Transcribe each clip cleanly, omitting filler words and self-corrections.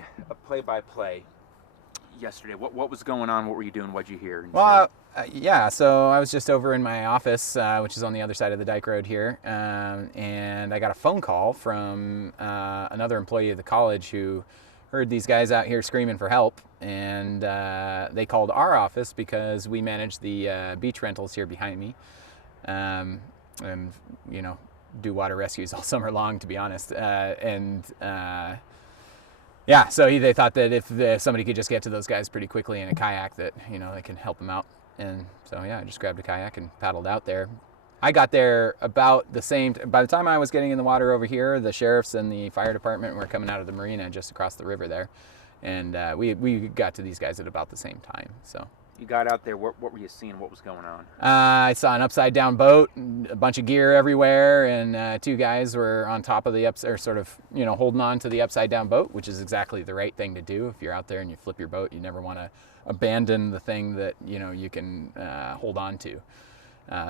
me a play-by-play yesterday. What was going on? What were you doing? What'd you hear? Well, yeah, so I was just over in my office, which is on the other side of the dike road here, and I got a phone call from another employee of the college who heard these guys out here screaming for help, and they called our office because we manage the beach rentals here behind me, and you know, do water rescues all summer long, to be honest, yeah, so they thought that if somebody could just get to those guys pretty quickly in a kayak, that, you know, they can help them out. And so, yeah, I just grabbed a kayak and paddled out there. I got there about the same, by the time I was getting in the water over here, the sheriffs and the fire department were coming out of the marina just across the river there. And we got to these guys at about the same time, so. You got out there, what were you seeing? What was going on? I saw an upside down boat, a bunch of gear everywhere, and two guys were on top of the or sort of, you know, holding on to the upside down boat, which is exactly the right thing to do. If you're out there and you flip your boat, you never want to abandon the thing that, you know, you can hold on to.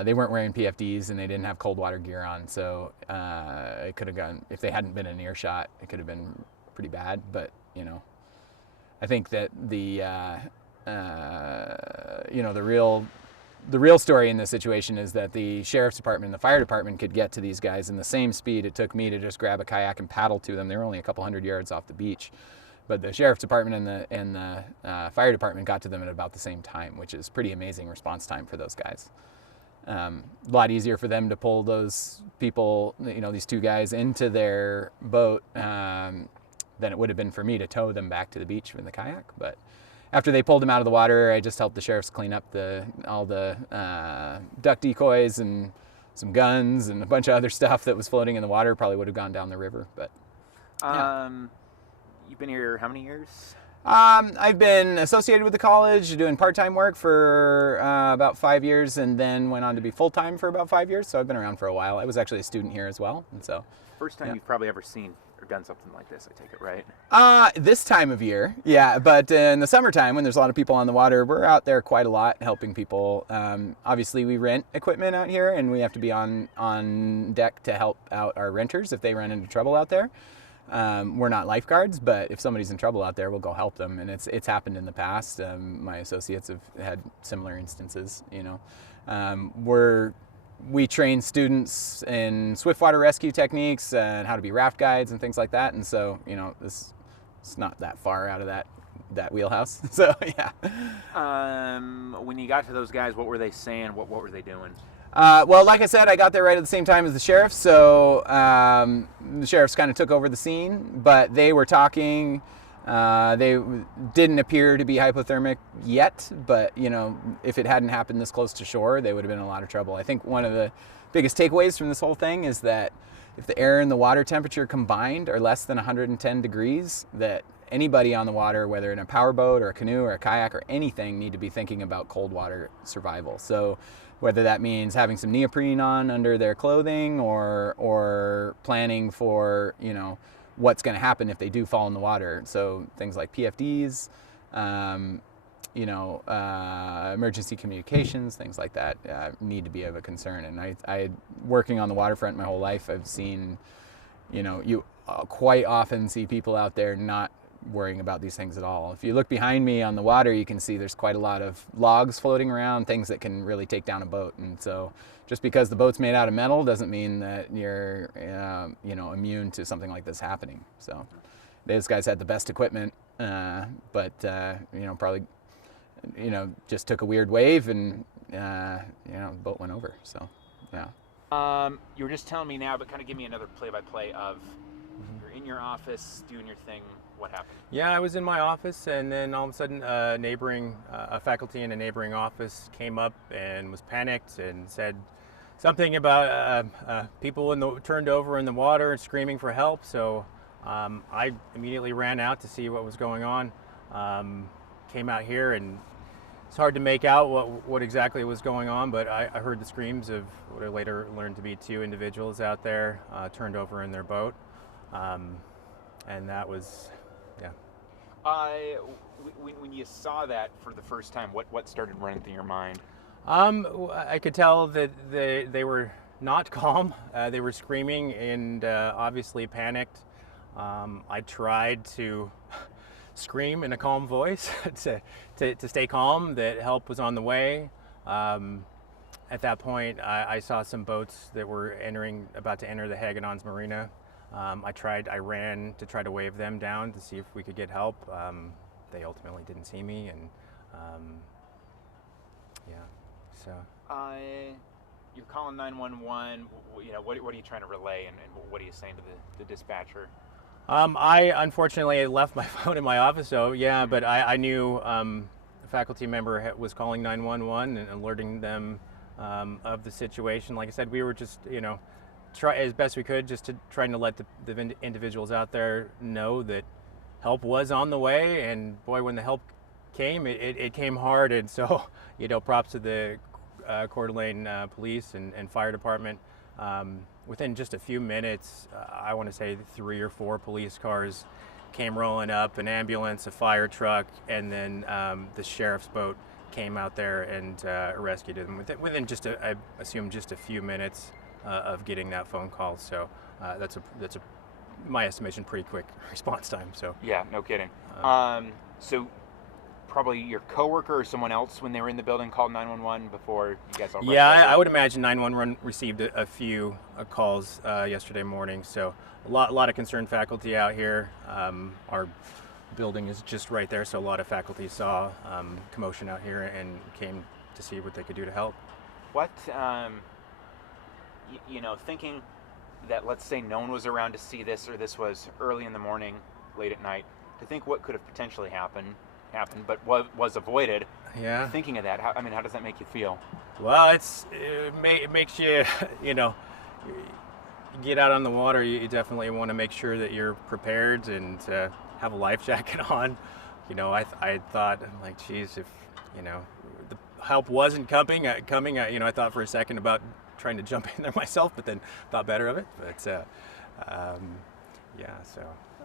They weren't wearing PFDs and they didn't have cold water gear on, so it could have gone, if they hadn't been in earshot, it could have been pretty bad. But, you know, I think that the you know, the real story in this situation is that the sheriff's department and the fire department could get to these guys in the same speed it took me to just grab a kayak and paddle to them. They were only a couple hundred yards off the beach, but the sheriff's department and the fire department got to them at about the same time, which is pretty amazing response time for those guys. A lot easier for them to pull those people, you know, these two guys into their boat than it would have been for me to tow them back to the beach in the kayak. But after they pulled him out of the water, I just helped the sheriffs clean up all the duck decoys and some guns and a bunch of other stuff that was floating in the water. Probably would have gone down the river, but yeah. You've been here how many years? I've been associated with the college, doing part-time work for about 5 years, and then went on to be full-time for about 5 years. So I've been around for a while. I was actually a student here as well, and so. First time you've probably ever seen or done something like this, I take it, right? This time of year, yeah, but in the summertime when there's a lot of people on the water, we're out there quite a lot helping people. Obviously we rent equipment out here and we have to be on deck to help out our renters if they run into trouble out there. We're not lifeguards, but if somebody's in trouble out there, we'll go help them, and it's happened in the past. My associates have had similar instances, you know. We train students in swiftwater rescue techniques and how to be raft guides and things like that. And so, you know, it's not that far out of that wheelhouse. So, yeah. When you got to those guys, what were they saying? What were they doing? Well, like I said, I got there right at the same time as the sheriff. So the sheriffs kind of took over the scene, but they were talking. They didn't appear to be hypothermic yet, but, you know, if it hadn't happened this close to shore, they would have been in a lot of trouble. I think one of the biggest takeaways from this whole thing is that if the air and the water temperature combined are less than 110 degrees, that anybody on the water, whether in a powerboat or a canoe or a kayak or anything, need to be thinking about cold water survival. So whether that means having some neoprene on under their clothing or planning for, you know, what's going to happen if they do fall in the water. So things like PFDs, you know, emergency communications, things like that need to be of a concern. And I working on the waterfront my whole life, I've seen, you know, you quite often see people out there not worrying about these things at all. If you look behind me on the water, you can see there's quite a lot of logs floating around, things that can really take down a boat. And so just because the boat's made out of metal doesn't mean that you're you know, immune to something like this happening. So those guys had the best equipment, but you know, probably, you know, just took a weird wave and you know, the boat went over. So yeah. You were just telling me now, but kind of give me another play-by-play of you're in your office doing your thing. What happened? Yeah, I was in my office, and then all of a sudden a faculty in a neighboring office came up and was panicked and said something about people turned over in the water and screaming for help. So I immediately ran out to see what was going on. Came out here, and it's hard to make out what exactly was going on, but I heard the screams of what I later learned to be two individuals out there turned over in their boat. And that was, yeah. When you saw that for the first time, what started running through your mind? I could tell that they were not calm. They were screaming and obviously panicked. I tried to scream in a calm voice to stay calm, that help was on the way. At that point, I saw some boats that were about to enter the Hagadons Marina. I ran to try to wave them down to see if we could get help. They ultimately didn't see me, and yeah, so. You're calling 911. You know, what are you trying to relay, and what are you saying to the dispatcher? I unfortunately left my phone in my office, so yeah, but I knew a faculty member was calling 911 and alerting them of the situation. Like I said, we were just, try as best we could, just trying to let the individuals out there know that help was on the way, and boy, when the help came, it came hard. And so, props to the Coeur d'Alene police and fire department. Within just a few minutes, I want to say 3 or 4 police cars came rolling up, an ambulance, a fire truck, and then the sheriff's boat came out there and rescued them within I assume just a few minutes of getting that phone call. So that's my estimation, pretty quick response time. So yeah, no kidding. So probably your coworker or someone else, when they were in the building, called 911 before you guys all. Yeah, I would imagine 911 received a few calls yesterday morning. So a lot of concerned faculty out here. Our building is just right there, so a lot of faculty saw commotion out here and came to see what they could do to help. What, thinking that, let's say no one was around to see this, or this was early in the morning, late at night, to think what could have potentially happened, but was avoided. Yeah. Thinking of that, how does that make you feel? Well, it makes you, get out on the water. You definitely want to make sure that you're prepared and have a life jacket on. I thought, like, geez, if the help wasn't coming, I thought for a second about trying to jump in there myself, but then thought better of it. But yeah, so.